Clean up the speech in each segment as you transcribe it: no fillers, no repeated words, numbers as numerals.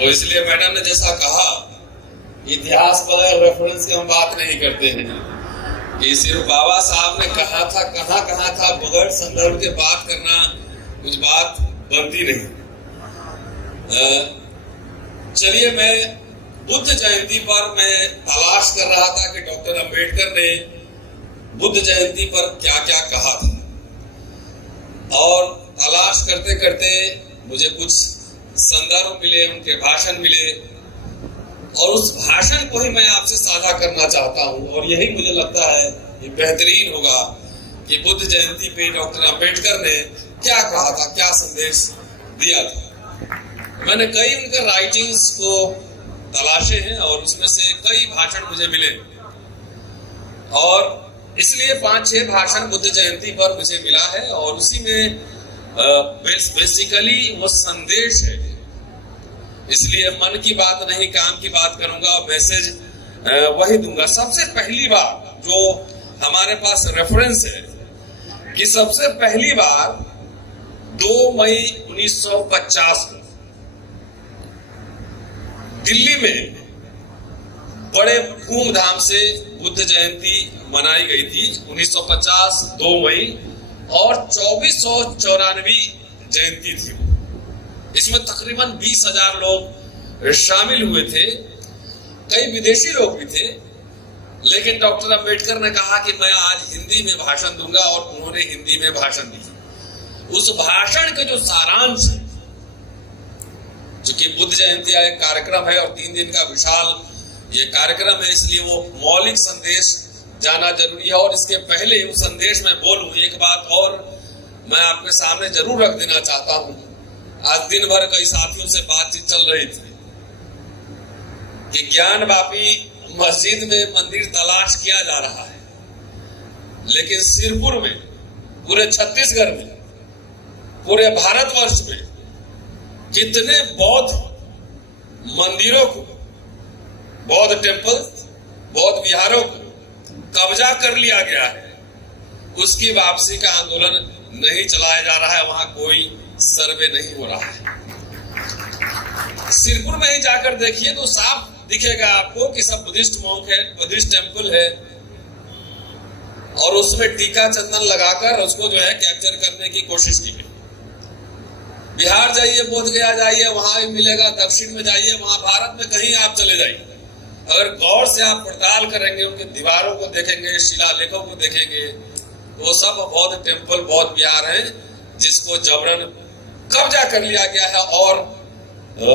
तो इसलिए मैडम ने जैसा कहा, इतिहास पर रेफरेंस की हम बात नहीं करते हैं कि सिर्फ बाबा साहब ने कहा था, कहाँ कहाँ था, बगैर संदर्भ के बात करना कुछ बात बनती नहीं। चलिए, मैं बुद्ध जयंती पर मैं तलाश कर रहा था कि डॉक्टर अंबेडकर ने बुद्ध जयंती पर क्या क्या कहा था, और तलाश करते करते मुझे कुछ संदर्भ मिले, उनके भाषण मिले, और उस भाषण को ही मैं आपसे साझा करना चाहता हूं। और यही मुझे लगता है ये बेहतरीन होगा कि बुद्ध जयंती पे डॉक्टर अंबेडकर ने क्या कहा था, क्या संदेश दिया था। मैंने कई उनके राइटिंग्स को तलाशे हैं और उसमें से कई भाषण मुझे मिले, और इसलिए 5-6 भाषण बुद्ध जयंती पर मुझे मिला है, और उसी में बेसिकली वो संदेश है। इसलिए मन की बात नहीं, काम की बात करूंगा और मैसेज वही दूंगा। सबसे पहली बार जो हमारे पास रेफरेंस है कि सबसे पहली बार 2 मई 1950 को दिल्ली में बड़े धूमधाम से बुद्ध जयंती मनाई गई थी। 1950 2 मई और 2494वीं जयंती थी। इसमें तकरीबन 20,000 लोग शामिल हुए थे, कई विदेशी लोग भी थे। लेकिन डॉक्टर अंबेडकर ने कहा कि मैं आज हिंदी में भाषण दूंगा, और उन्होंने हिंदी में भाषण दी। उस भाषण के जो सारांश, चूंकि बुद्ध जयंती एक कार्यक्रम है और 3 दिन का विशाल ये कार्यक्रम है, इसलिए वो मौलिक संदेश जाना जरूरी है। और इसके पहले उस संदेश में बोलूं, एक बात और मैं आपके सामने जरूर रख देना चाहता हूं। आज दिन भर कई साथियों से बातचीत चल रही थी कि ज्ञानवापी मस्जिद में मंदिर तलाश किया जा रहा है, लेकिन सिरपुर में, पूरे छत्तीसगढ़ में, पूरे भारतवर्ष में कितने बौद्ध मंदिरों को, बौद्ध टेम्पल, बौद्ध विहारों को कब्जा कर लिया गया है, उसकी वापसी का आंदोलन नहीं चलाया जा रहा है, वहां कोई सर्वे नहीं हो रहा है। सिरपुर में ही जाकर देखिए तो साफ दिखेगा आपको कि सब बुद्धिस्ट मॉन्क है, बुद्धिस्ट टेम्पल है, और उसमें टीका चंदन लगाकर उसको जो है कैप्चर करने की कोशिश की गई। बिहार जाइए, बोध गया जाइए, वहां भी मिलेगा। दक्षिण में जाइए, वहां भारत में कहीं आप चले जाइए, अगर गौर से आप पड़ताल करेंगे, उनके दीवारों को देखेंगे, शिलालेखों को देखेंगे, तो वो सब बौद्ध टेम्पल, बौद्ध विहार हैं जिसको जबरन कब्जा कर लिया गया है। और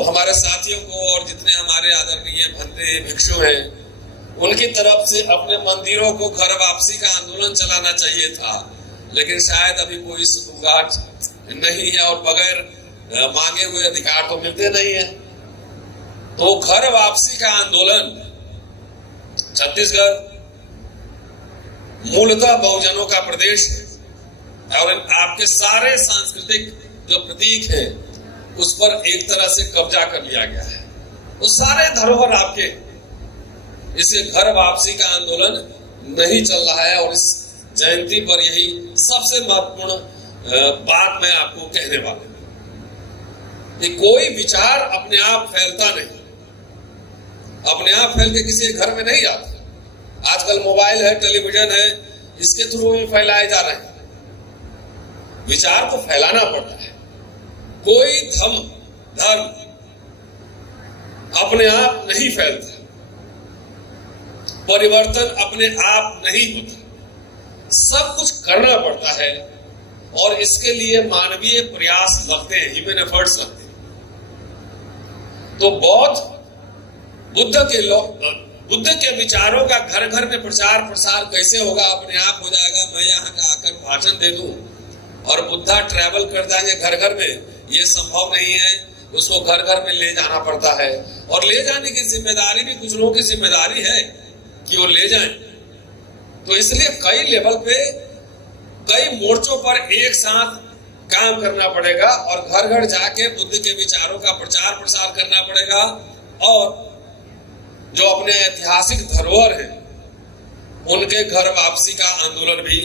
हमारे साथियों को और जितने हमारे आदरणीय भंते भिक्षु हैं, उनकी तरफ से अपने मंदिरों को घर वापसी का आंदोलन चलाना चाहिए था, लेकिन शायद अभी कोई सुगाट नहीं है, और बगैर मांगे हुए अधिकार तो मिलते नहीं है। तो घर वापसी का आंदोलन, छत्तीसगढ़ मूलतः बहुजनों का प्रदेश है, और आपके सारे सांस्कृतिक जो प्रतीक है उस पर एक तरह से कब्जा कर लिया गया है। तो सारे धरोहर आपके, इसे घर वापसी का आंदोलन नहीं चल रहा है। और इस जयंती पर यही सबसे महत्वपूर्ण बात मैं आपको कहने वाला हूं कि कोई विचार अपने आप फैलता नहीं, अपने आप फैल के किसी घर में नहीं आता। आजकल मोबाइल है, टेलीविजन है, इसके थ्रू भी फैलाए जा रहे हैं। विचार को फैलाना पड़ता है। कोई धर्म अपने आप नहीं फैलता, परिवर्तन अपने आप नहीं होता, सब कुछ करना पड़ता है, और इसके लिए मानवीय प्रयास लगते हैं, ह्यूमन एफर्ट्स लगते हैं। तो बुद्ध के विचारों का घर घर में प्रचार प्रसार कैसे होगा? अपने आप हो जाएगा। मैं यहाँ आकर भाषण दे दूं और बुद्धा ट्रैवल कर जाएंगे घर घर में, ये संभव नहीं है। उसको घर घर में ले जाना पड़ता है, और ले जाने की जिम्मेदारी भी कुछ लोगों की जिम्मेदारी है कि वो ले जाएं। तो इसलिए कई लेवल पे, कई मोर्चों पर एक साथ काम करना पड़ेगा, और घर घर जाके बुद्ध के विचारों का प्रचार प्रसार करना पड़ेगा, और जो अपने ऐतिहासिक धरोहर है उनके घर वापसी का आंदोलन भी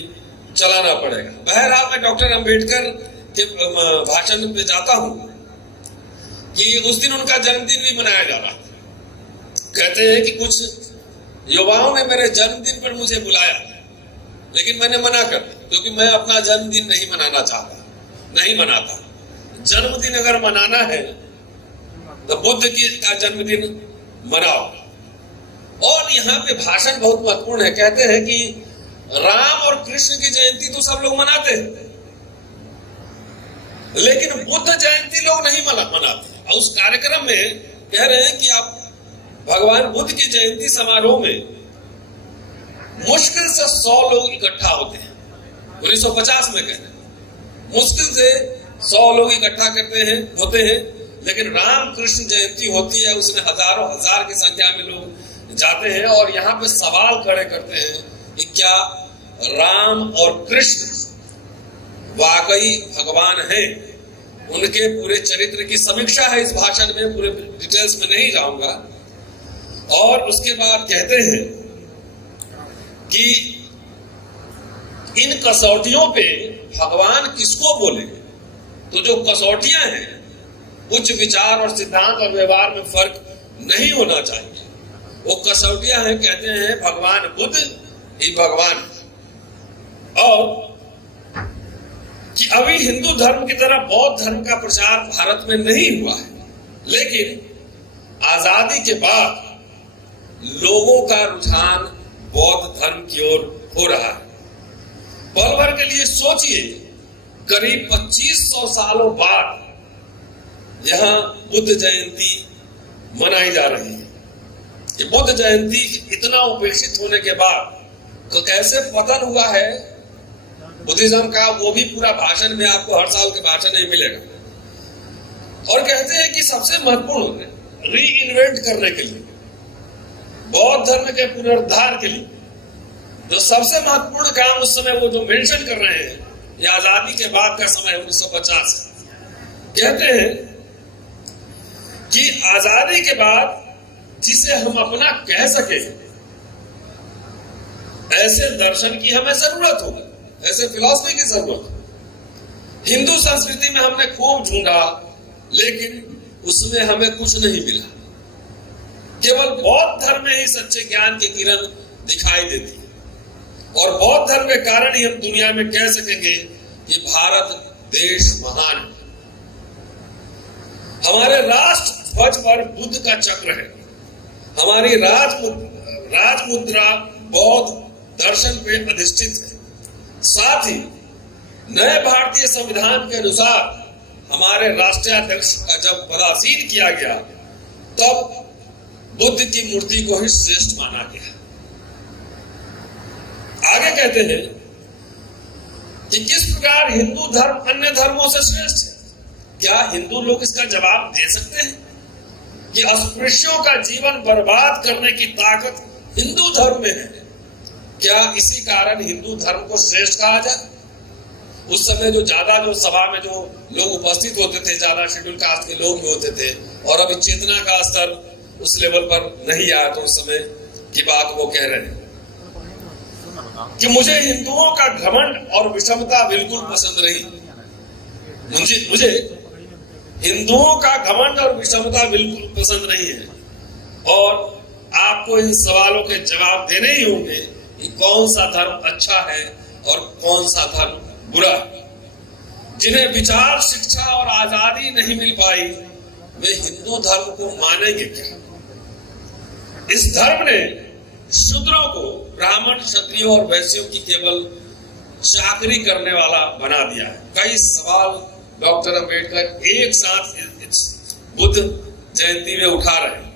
चलाना पड़ेगा। बहरहाल मैं डॉक्टर अंबेडकर के भाषण पे जाता हूं। कि उस दिन उनका जन्मदिन भी मनाया जा रहा था। कहते हैं कि कुछ युवाओं ने मेरे जन्मदिन पर मुझे बुलाया, लेकिन मैंने मना कर दिया, क्योंकि मैं अपना जन्मदिन नहीं मनाना चाहता, नहीं मनाता। जन्मदिन अगर मनाना है तो बुद्ध की का जन्मदिन मनाओ। और यहाँ पे भाषण बहुत महत्वपूर्ण है। कहते हैं कि राम और कृष्ण की जयंती तो सब लोग मनाते हैं, लेकिन बुद्ध जयंती लोग नहीं मनाते। और उस कार्यक्रम में कह रहे हैं कि आप भगवान बुद्ध की जयंती समारोह में मुश्किल से 100 लोग इकट्ठा होते हैं। 1950 में कह रहे हैं मुश्किल से 100 लोग इकट्ठा होते हैं, लेकिन राम कृष्ण जयंती होती है, उसमें हजारों हजार की संख्या में लोग जाते हैं। और यहाँ पे सवाल खड़े करते हैं कि क्या राम और कृष्ण वाकई भगवान हैं? उनके पूरे चरित्र की समीक्षा है इस भाषण में, पूरे डिटेल्स में नहीं जाऊंगा। और उसके बाद कहते हैं कि इन कसौटियों पे भगवान किसको बोले? तो जो कसौटियां हैं, उच्च विचार और सिद्धांत और व्यवहार में फर्क नहीं होना चाहिए। वो कसौटियां हैं, कहते हैं भगवान बुद्ध ही भगवान। और कि अभी हिंदू धर्म की तरह बौद्ध धर्म का प्रचार भारत में नहीं हुआ है, लेकिन आजादी के बाद लोगों का रुझान बौद्ध धर्म की ओर हो रहा है। पल भर के लिए सोचिए, करीब 2500 सालों बाद यहां बुद्ध जयंती मनाई जा रही है। कि बुद्ध जयंती इतना उपेक्षित होने के बाद तो कैसे पतन हुआ है बुद्धिज्म का, वो भी पूरा भाषण में आपको हर साल के भाषण नहीं मिलेगा। और कहते हैं कि सबसे महत्वपूर्ण री इन्वेंट करने के लिए, बौद्ध धर्म के पुनरुद्धार के लिए जो सबसे महत्वपूर्ण काम उस समय वो जो मेंशन कर रहे हैं, ये आजादी के बाद का समय 1950। कहते हैं कि आजादी के बाद जिसे हम अपना कह सके, ऐसे दर्शन की हमें जरूरत होगी, ऐसे फिलॉसफी की जरूरत। हिंदू संस्कृति में हमने खूब ढूंढा, लेकिन उसमें हमें कुछ नहीं मिला। केवल बौद्ध धर्म में ही सच्चे ज्ञान की किरण दिखाई देती है। और बौद्ध धर्म के कारण ही हम दुनिया में कह सकेंगे कि भारत देश महान है। हमारे राष्ट्र ध्वज पर बुद्ध का चक्र है। हमारी राजमुद्रा बौद्ध दर्शन पे अधिष्ठित है। साथ ही नए भारतीय संविधान के अनुसार हमारे राष्ट्राध्यक्ष का जब पदासीन किया गया, तब बुद्ध की मूर्ति को ही श्रेष्ठ माना गया। आगे कहते हैं कि किस प्रकार हिंदू धर्म अन्य धर्मों से श्रेष्ठ है। क्या हिंदू लोग इसका जवाब दे सकते हैं कि अस्पृश्यों का जीवन बर्बाद करने की ताकत हिंदू धर्म में है? क्या इसी कारण हिंदू धर्म को श्रेष्ठ कहा जाए? उस समय जो सभा में जो लोग उपस्थित होते थे, ज्यादा शेड्यूल कास्ट के लोग भी होते थे, और अभी चेतना का स्तर उस लेवल पर नहीं आया, तो उस समय की बात वो कह रहे हैं कि मुझे हिंदुओं का घमंड और विषमता बिल्कुल पसंद नहीं। मुझे हिंदुओं का घमंड और विषमता बिल्कुल पसंद नहीं है। और आपको इन सवालों के जवाब देने ही होंगे कि कौन सा धर्म अच्छा है और कौन सा धर्म बुरा। जिन्हें विचार, शिक्षा और आजादी नहीं मिल पाई, वे हिंदू धर्म को मानेंगे क्या? इस धर्म ने शूद्रों को ब्राह्मण, क्षत्रियों और वैश्यों की केवल चाकरी करने वाला बना दिया है। कई सवाल डॉक्टर अंबेडकर एक साथ बुद्ध जयंती में उठा रहे हैं।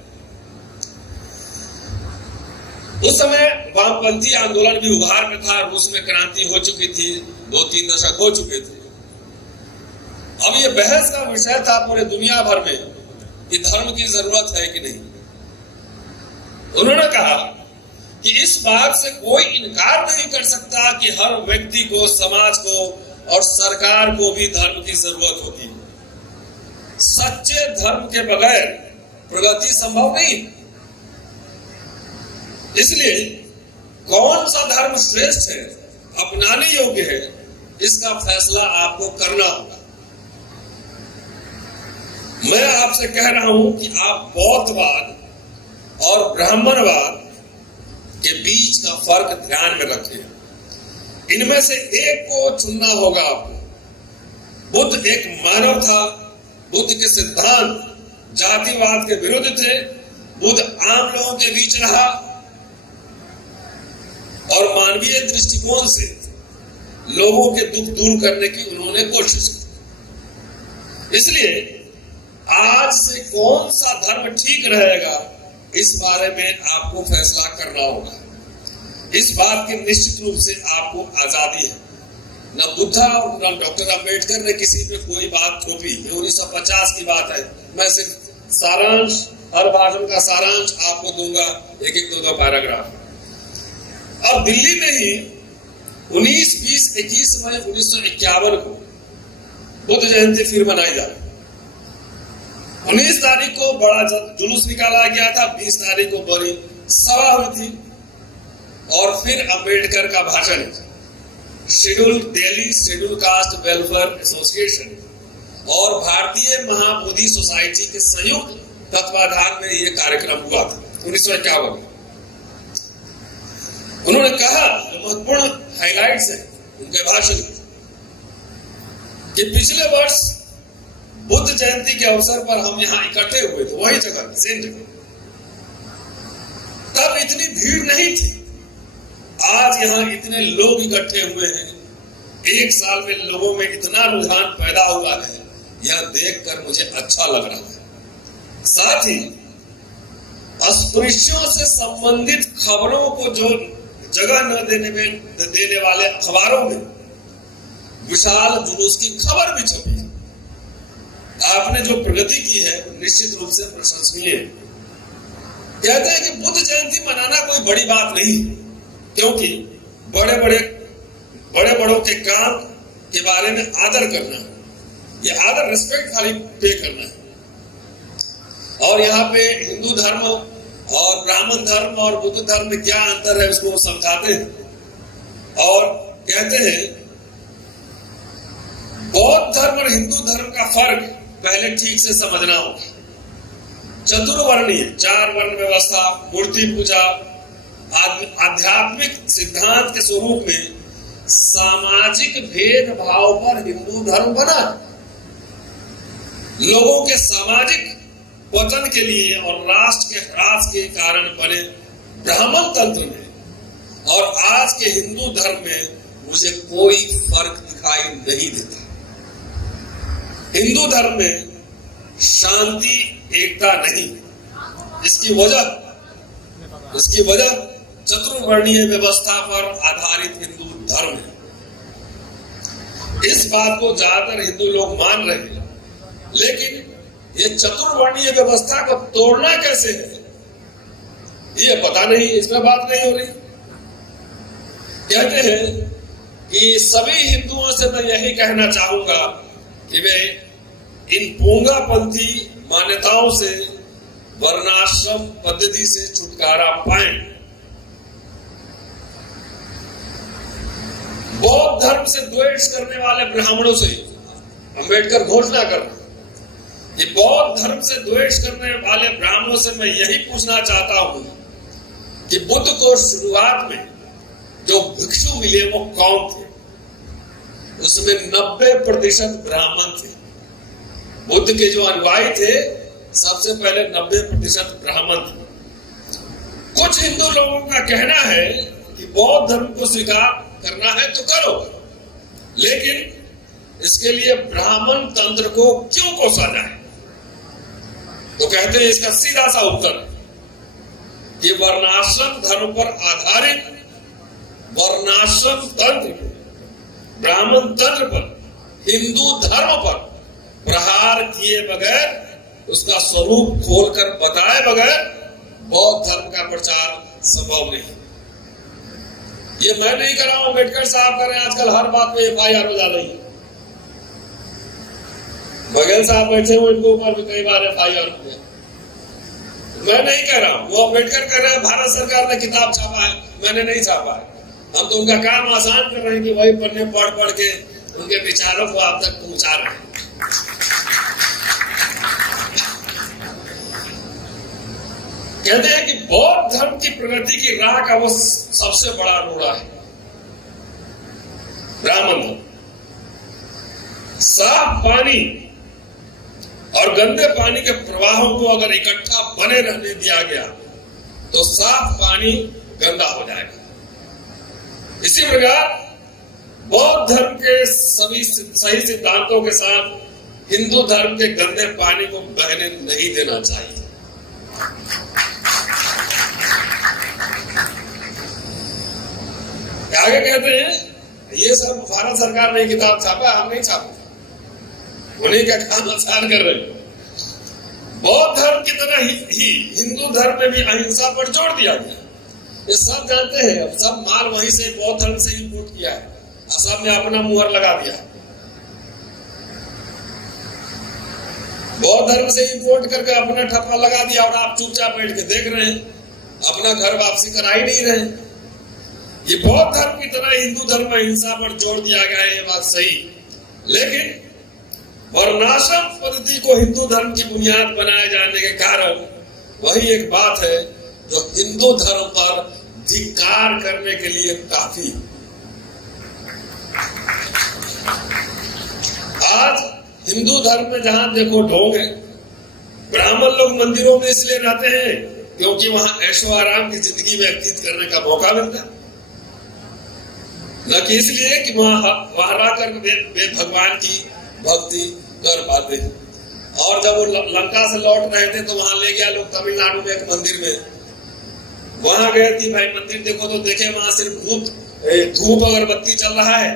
उस समय वामपंथी आंदोलन भी उभार में था, रूस में क्रांति हो चुकी थी, 2-3 दशक हो चुके थे। अब ये बहस का विषय था पूरे दुनिया भर में कि धर्म की जरूरत है कि नहीं। उन्होंने कहा कि इस बात से कोई इनकार नहीं कर सकता कि हर व्यक्ति को, समाज को और सरकार को भी धर्म की जरूरत होती है। सच्चे धर्म के बगैर प्रगति संभव नहीं। इसलिए कौन सा धर्म श्रेष्ठ है, अपनाने योग्य है, इसका फैसला आपको करना होगा। मैं आपसे कह रहा हूं कि आप बौद्धवाद और ब्राह्मणवाद के बीच का फर्क ध्यान में रखें। इनमें से एक को चुनना होगा आपको। बुद्ध एक मानव था। बुद्ध के सिद्धांत जातिवाद के विरुद्ध थे। बुद्ध आम लोगों के बीच रहा और मानवीय दृष्टिकोण से लोगों के दुख दूर करने की उन्होंने कोशिश की। इसलिए आज से कौन सा धर्म ठीक रहेगा, इस बारे में आपको फैसला करना होगा। इस बात की निश्चित रूप से आपको आजादी है। न बुद्धा और न डॉक्टर अम्बेडकर ने किसी पे कोई बात थोपी। 1950 की बात है। मैं सिर्फ सारांश, हर भाषण का सारांश आपको दूंगा, एक एक दो पैराग्राफ। अब दिल्ली में ही 19, 20, 21 मई 1951 को बुद्ध जयंती फिर मनाई जा रही। 19 तारीख को बड़ा जुलूस निकाला गया था। 20 तारीख को बड़ी सभा हुई थी और फिर अम्बेडकर का भाषण schedule Delhi schedule caste welfare association और भारतीय महाबोधि सोसाइटी के संयुक्त तत्वाधान में यह कार्यक्रम हुआ था 1951 में। उन्होंने कहा, जो महत्वपूर्ण हाइलाइट्स है उनके भाषण कि पिछले वर्ष बुद्ध जयंती के अवसर पर हम यहाँ इकट्ठे हुए थे, वही जगह, सेम जगह। तब इतनी भीड़ नहीं थी। आज यहाँ इतने लोग इकट्ठे हुए हैं। एक साल में लोगों में इतना रुझान पैदा हुआ है, यह देखकर मुझे अच्छा लग रहा है। साथ ही अस्पृश्यों से संबंधित खबरों को जो जगह न देने वाले अखबारों में विशाल जुलूस की खबर भी छपी है। आपने जो प्रगति की है निश्चित रूप से प्रशंसनीय है। कहते हैं कि बुद्ध जयंती मनाना कोई बड़ी बात नहीं, क्योंकि बड़े बड़ों के काम के बारे में आदर करना, ये आदर रिस्पेक्ट खाली पे करना है। और यहाँ पे हिंदू धर्म और ब्राह्मण धर्म और बुद्ध धर्म में क्या अंतर है उसको समझाते हैं और कहते हैं बौद्ध धर्म और हिंदू धर्म का फर्क पहले ठीक से समझना होगा। चतुर्वर्णीय 4 वर्ण व्यवस्था, मूर्ति पूजा, आध्यात्मिक सिद्धांत के स्वरूप में सामाजिक भेदभाव पर हिंदू धर्म बना। लोगों के सामाजिक पतन के लिए और राष्ट्र के ह्रास के कारण बने ब्राह्मण तंत्र में और आज के हिंदू धर्म में मुझे कोई फर्क दिखाई नहीं देता। हिंदू धर्म में शांति, एकता नहीं। इसकी वजह चतुर्वर्णीय व्यवस्था पर आधारित हिंदू धर्म है। इस बात को ज्यादातर हिंदू लोग मान रहे हैं, लेकिन ये चतुर्वर्णीय व्यवस्था को तोड़ना कैसे है ये पता नहीं, इसमें बात नहीं हो रही। कहते हैं कि सभी हिंदुओं से मैं यही कहना चाहूंगा कि वे इन पूंगापंथी मान्यताओं से, वर्णाश्रम पद्धति से छुटकारा पाएं। बौद्ध धर्म से द्वेष करने वाले ब्राह्मणों से अम्बेडकर घोषणा कर रहे कि बौद्ध धर्म से द्वेष करने वाले ब्राह्मणों से मैं यही पूछना चाहता हूं कि बुद्ध को शुरुआत में जो भिक्षु मिले वो कौन थे? उसमें 90% ब्राह्मण थे। बुद्ध के जो अनुयायी थे सबसे पहले 90% ब्राह्मण थे। कुछ हिंदू लोगों का कहना है कि बौद्ध धर्म को स्वीकार करना है तो करो, लेकिन इसके लिए ब्राह्मण तंत्र को क्यों कोसा जाए? तो कहते हैं इसका सीधा सा उत्तर कि वर्णाश्रम धर्म पर आधारित वर्णाश्रम तंत्र, ब्राह्मण तंत्र पर, हिंदू धर्म पर प्रहार किए बगैर, उसका स्वरूप खोलकर बताए बगैर बौद्ध धर्म का प्रचार संभव नहीं। ये मैं नहीं कर रहा हूं, अम्बेडकर साहब कर रहे हैं। आजकल हर बात में FIR हो जा रही है। बघेल साहब बैठे हुए, इनको ऊपर भी कई बार FIR हुए। मैं नहीं कह रहा हूं, वो अम्बेडकर कर रहे हैं। भारत सरकार ने किताब छापा है, मैंने नहीं छापा है। हम तो उनका काम आसान कर रहे हैं कि वही पढ़ने पढ़ के उनके विचारों को आप तक पहुंचा रहे हैं। कहते हैं कि बौद्ध धर्म की प्रगति की राह का वो सबसे बड़ा रोड़ा है ब्राह्मण धर्म। साफ पानी और गंदे पानी के प्रवाहों को अगर इकट्ठा बने रहने दिया गया तो साफ पानी गंदा हो जाएगा। इसी प्रकार बौद्ध धर्म के सभी सही सिद्धांतों के साथ हिंदू धर्म के गंदे पानी को बहने नहीं देना चाहिए। आगे कहते हैं ये सब भारत सरकार ने किताब छापा, हम नहीं छापा, उन्हीं का काम आसान कर रहे हैं। बौद्ध धर्म की तरह ही हिंदू धर्म में भी अहिंसा पर जोर दिया गया। ये सब जानते हैं, अब सब माल वहीं से बौद्ध धर्म से इंपोर्ट किया है, सब ने अपना मुहर लगा दिया। बौद्ध धर्म से इंपोर्ट करके अपना ठप्पा लगा दिया और आप चुपचाप बैठ के देख रहे हैं, अपना घर वापसी करा ही नहीं रहे। ये बौद्ध धर्म की तरह हिंदू धर्म में अहिंसा पर जोर दिया गया है, ये बात सही, लेकिन वर्णाश्रम पद्धति को हिंदू धर्म की बुनियाद बनाए जाने के कारण वही एक बात है जो हिंदू धर्म पर धिक्कार करने के लिए काफी। आज हिंदू धर्म में जहां देखो ढोंग है। ब्राह्मण लोग मंदिरों में इसलिए रहते हैं क्योंकि वहां ऐशो आराम की जिंदगी व्यतीत करने का मौका मिलता है, न कि इसलिए कि वहां रहकर वे भगवान की भक्ति कर पाते हैं। और जब वो लंका से लौट रहे थे तो वहां ले गया लोग तमिलनाडु में एक मंदिर में, वहां गए थी भाई मंदिर देखो तो देखे वहां सिर्फ धूप अगरबत्ती चल रहा है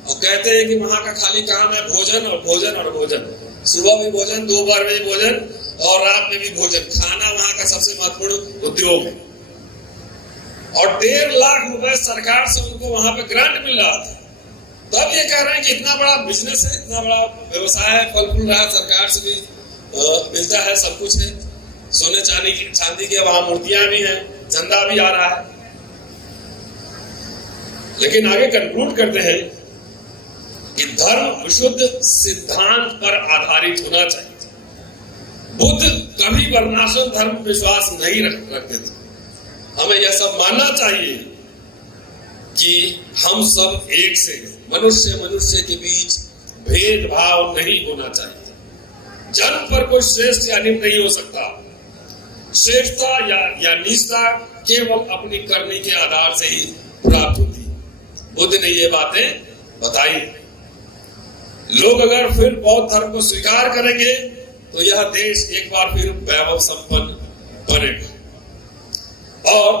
और कहते हैं कि वहां का खाली काम है भोजन और भोजन और भोजन, सुबह भी भोजन, दोपहर में भी भोजन और रात में भी भोजन। खाना वहां का सबसे महत्वपूर्ण उद्योग है और 1.5 लाख रुपए सरकार से उनको वहां पे ग्रांट मिल रहा था। तब ये कह रहे हैं कि इतना बड़ा बिजनेस है, इतना बड़ा व्यवसाय है, फल फूल रहा है, सरकार से भी मिलता है, सब कुछ है, सोने चांदी के वहां मूर्तियां भी हैं, चंदा भी आ रहा है। लेकिन आगे कंक्लूड करते हैं कि धर्म विशुद्ध सिद्धांत पर आधारित होना चाहिए। बुद्ध कभी वर्णाश्रम धर्म विश्वास नहीं रखते थे। हमें यह सब मानना चाहिए कि हम सब एक से हैं, मनुष्य के बीच भेदभाव नहीं होना चाहिए। जन्म पर कोई श्रेष्ठ या निम्न नहीं हो सकता। श्रेष्ठता या नीचता केवल अपनी करनी के आधार से ही प्राप्त होती है। बुद्ध ने ये बातें बताई। लोग अगर फिर बौद्ध धर्म को स्वीकार करेंगे तो यह देश एक बार फिर वैभव संपन्न बनेगा और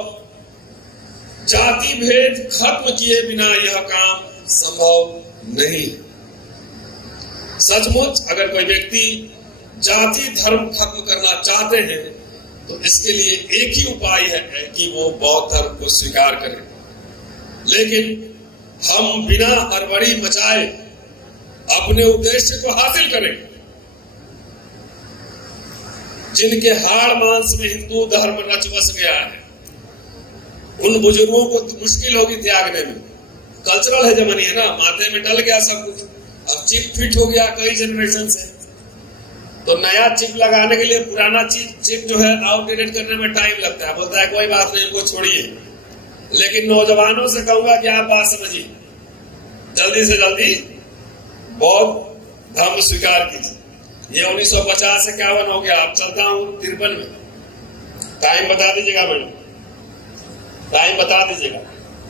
जाति भेद खत्म किए बिना यह काम संभव नहीं। सचमुच अगर कोई व्यक्ति जाति धर्म खत्म करना चाहते हैं तो इसके लिए एक ही उपाय है कि वो बौद्ध धर्म को स्वीकार करें। लेकिन हम बिना हड़बड़ी मचाए अपने उद्देश्य को हासिल करें। जिनके हाड़ मांस में हिंदू धर्म रच बस गया है उन बुजुर्गों को मुश्किल होगी त्यागने में। कल्चरल हेजेमनी है ना, माथे में डल गया सब कुछ, अब चिप फिट हो गया कई जनरेशन से, तो नया चिप लगाने के लिए पुराना चिप जो है आउटडेटेड करने में टाइम लगता है। बोलता है कोई बात नहीं, इनको छोड़िए। लेकिन नौजवानों से कहूंगा कि आप बात समझिए, जल्दी से जल्दी बौद्ध धर्म स्वीकार कीजिए। ये 1950 से 51 हो गया, अब चलता हूं 53 में। टाइम बता दीजिएगा मैडम, टाइम बता दीजिएगा,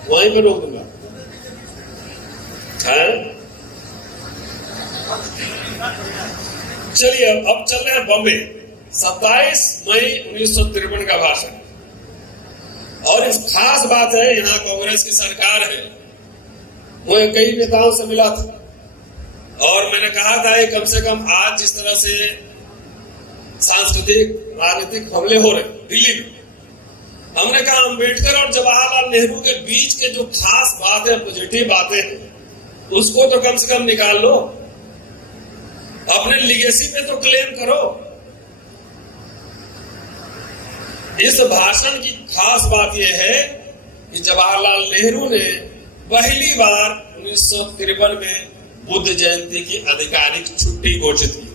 वहीं पर रोक दूंगा। चलिए अब चल रहे हैं बॉम्बे। 27 मई 1953 का भाषण। और इस खास बात है, यहाँ कांग्रेस की सरकार है। मैं कई नेताओं से मिला था और मैंने कहा था कि कम से कम आज जिस तरह से सांस्कृतिक राजनीतिक हमले हो रहे दिल्ली में, हमने कहा अम्बेडकर और जवाहरलाल नेहरू के बीच के जो खास बातें, पॉजिटिव बातें हैं, उसको तो कम से कम निकाल लो, अपने लिगेसी पे तो क्लेम करो। इस भाषण की खास बात यह है कि जवाहरलाल नेहरू ने पहली बार 1953 में बुद्ध जयंती की आधिकारिक छुट्टी घोषित की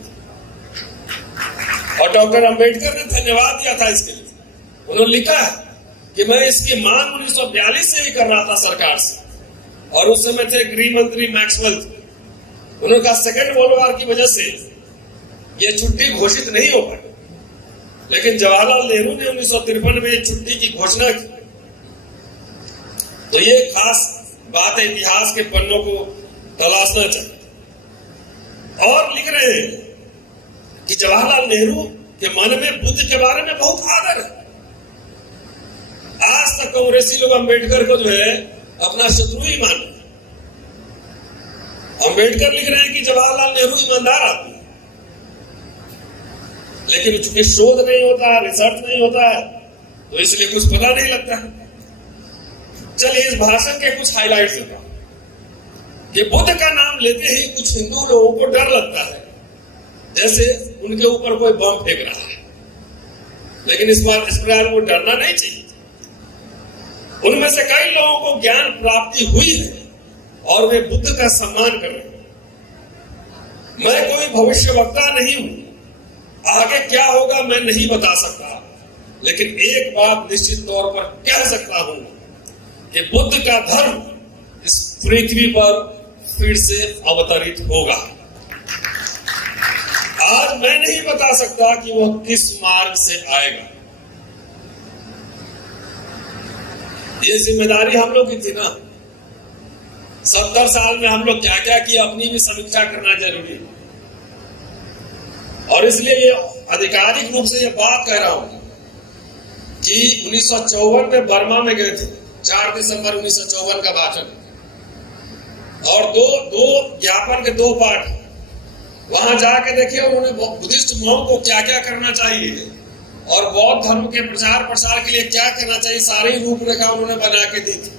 और डॉक्टर अंबेडकर ने धन्यवाद दिया था इसके लिए। उन्होंने लिखा है कि मैं इसकी मांग 1942 से ही कर रहा था सरकार से, और उस समय थे गृह मंत्री मैक्सवेल। उन्होंने कहा सेकेंड वर्ल्ड वॉर की वजह से यह छुट्टी घोषित नहीं हो पाई, लेकिन जवाहरलाल नेहरू ने 1953 में छुट्टी की घोषणा की। तो ये खास बात है, इतिहास के पन्नों को तलाशना चाहिए। और लिख रहे हैं कि जवाहरलाल नेहरू के मन में बुद्ध के बारे में बहुत आदर है। आज तक कांग्रेसी लोग अंबेडकर को जो है अपना शत्रु ही मान रहे हैं। अंबेडकर लिख रहे हैं कि जवाहरलाल नेहरू ईमानदार आदमी, लेकिन चूंकि शोध नहीं होता है, रिसर्च नहीं होता है, तो इसलिए कुछ पता नहीं लगता है। चलिए इस भाषण के कुछ हाइलाइट्स देता हूं कि बुद्ध का नाम लेते ही कुछ हिंदू लोगों को डर लगता है, जैसे उनके ऊपर कोई बम फेंक रहा है, लेकिन इस बार वो डरना नहीं चाहिए। उनमें से कई लोगों को ज्ञान प्राप्ति हुई है और वे बुद्ध का सम्मान कर रहे हैं। मैं कोई भविष्यवक्ता नहीं हूं, आगे क्या होगा मैं नहीं बता सकता, लेकिन एक बात निश्चित तौर पर कह सकता हूं कि बुद्ध का धर्म इस पृथ्वी पर फिर से अवतरित होगा। आज मैं नहीं बता सकता कि वह किस मार्ग से आएगा। ये जिम्मेदारी हम लोग की थी ना। 70 साल में हम लोग क्या क्या किया, अपनी भी समीक्षा करना जरूरी है। और इसलिए ये आधिकारिक रूप से ये बात कह रहा हूं कि 1954 में बर्मा में गए थे, 4 दिसंबर 1954 का भाषण, और दो ज्ञापन के 2 पाठ। वहां जाके देखिए उन्होंने बुद्धिस्ट मॉन्क को क्या क्या करना चाहिए और बौद्ध धर्म के प्रचार प्रसार के लिए क्या करना चाहिए, सारी रूपरेखा उन्होंने बना के दी थी।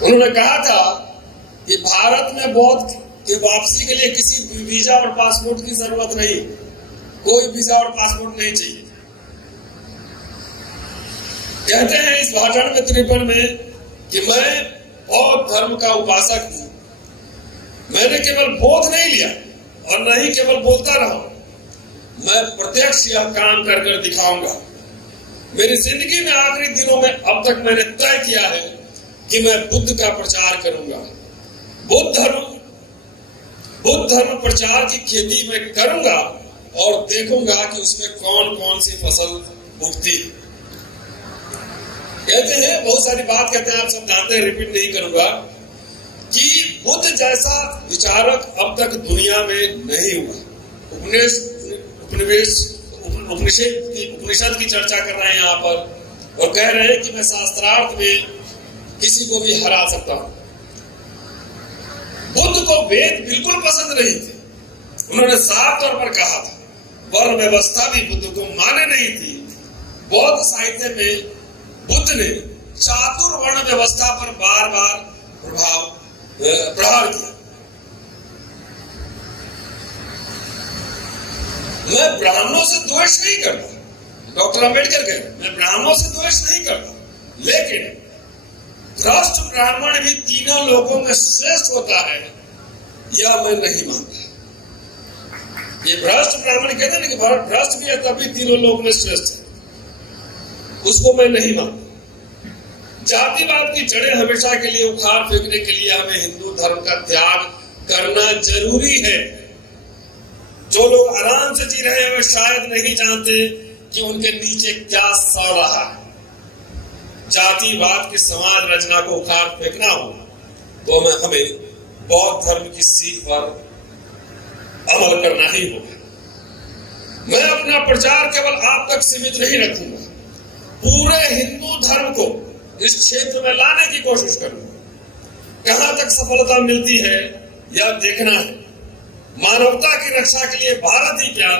उन्होंने कहा था कि भारत में बौद्ध के वापसी के लिए किसी वीजा और पासपोर्ट की जरूरत नहीं, कोई वीजा और पासपोर्ट नहीं चाहिए। कहते हैं इस भाषण में 53 में कि मैं बौद्ध धर्म का उपासक हूं। मैंने केवल बोध नहीं लिया और न ही केवल बोलता रहा, मैं प्रत्यक्ष यह काम कर कर दिखाऊंगा। मेरी जिंदगी में आखिरी दिनों में अब तक मैंने तय किया है कि मैं बुद्ध का प्रचार करूंगा। बुद्ध धर्म प्रचार की खेती मैं करूंगा और देखूंगा कि उसमें कौन कौन सी फसल उगती है। कहते हैं, बहुत सारी बात कहते हैं, आप सब जानते हैं, रिपीट नहीं करूंगा, कि बुद्ध जैसा विचारक अब तक दुनिया में नहीं हुआ। उपनिषद की चर्चा कर रहे हैं यहाँ पर और कह रहे हैं कि मैं शास्त्रार्थ में किसी को भी हरा सकता हूं। बुद्ध को वेद बिल्कुल पसंद नहीं थे। उन्होंने साफ तौर पर कहा था, वर्ण व्यवस्था भी बुद्ध को माने नहीं थी। बौद्ध साहित्य में बुद्ध ने चातुर्वर्ण व्यवस्था पर बार बार प्रहार किया। मैं ब्राह्मणों से द्वेष नहीं करता, डॉक्टर अंबेडकर कहे, मैं ब्राह्मणों से द्वेष नहीं करता, लेकिन भ्रष्ट ब्राह्मण भी तीनों लोगों में श्रेष्ठ होता है, यह मैं नहीं मानता। ये भ्रष्ट ब्राह्मण कहते हैं ना कि भ्रष्ट भी है तभी तीनों लोग में श्रेष्ठ है, उसको मैं नहीं मानता। जातिवाद की जड़ें हमेशा के लिए उखाड़ फेंकने के लिए हमें हिंदू धर्म का त्याग करना जरूरी है। जो लोग आराम से जी रहे हैं वे शायद नहीं जानते कि उनके नीचे क्या सड़ रहा है। जातिवाद की समाज रचना को उखाड़ फेंकना हो तो हमें बौद्ध धर्म की सीख पर अमल करना ही होगा। मैं अपना प्रचार केवल आप तक सीमित नहीं रखूंगा, पूरे हिंदू धर्म को इस क्षेत्र में लाने की कोशिश करूंगा। कहां तक सफलता मिलती है यह देखना है। मानवता की रक्षा के लिए भारत ही क्या,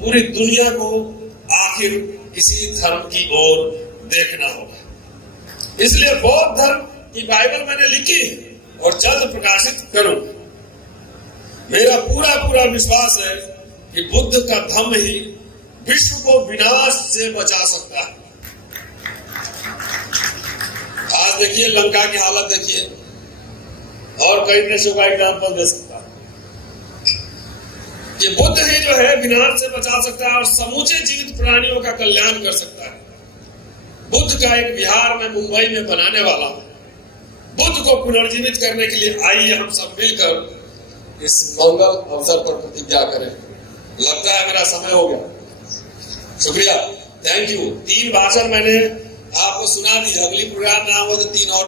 पूरी दुनिया को आखिर इसी धर्म की ओर देखना होगा। इसलिए बौद्ध धर्म की बाइबल मैंने लिखी और जल्द प्रकाशित करूंगा। मेरा पूरा पूरा विश्वास है कि बुद्ध का धम्म ही विश्व को विनाश से बचा सकता है। आज देखिए लंका की हालत देखिए, और कई देशों का एग्जाम्पल दे सकता है कि बुद्ध ही जो है विनाश से बचा सकता है और समूचे जीवित प्राणियों का कल्याण कर सकता है। बुद्ध का एक विहार में मुंबई में बनाने वाला हूं। बुद्ध को पुनर्जीवित करने के लिए आइए हम सब मिलकर इस मंगल अवसर पर प्रतिज्ञा करें। लगता है मेरा समय हो गया। शुक्रिया, थैंक यू। 3 भाषण मैंने आपको सुना दी। अगली प्रोग्राम ना हो तो 3 और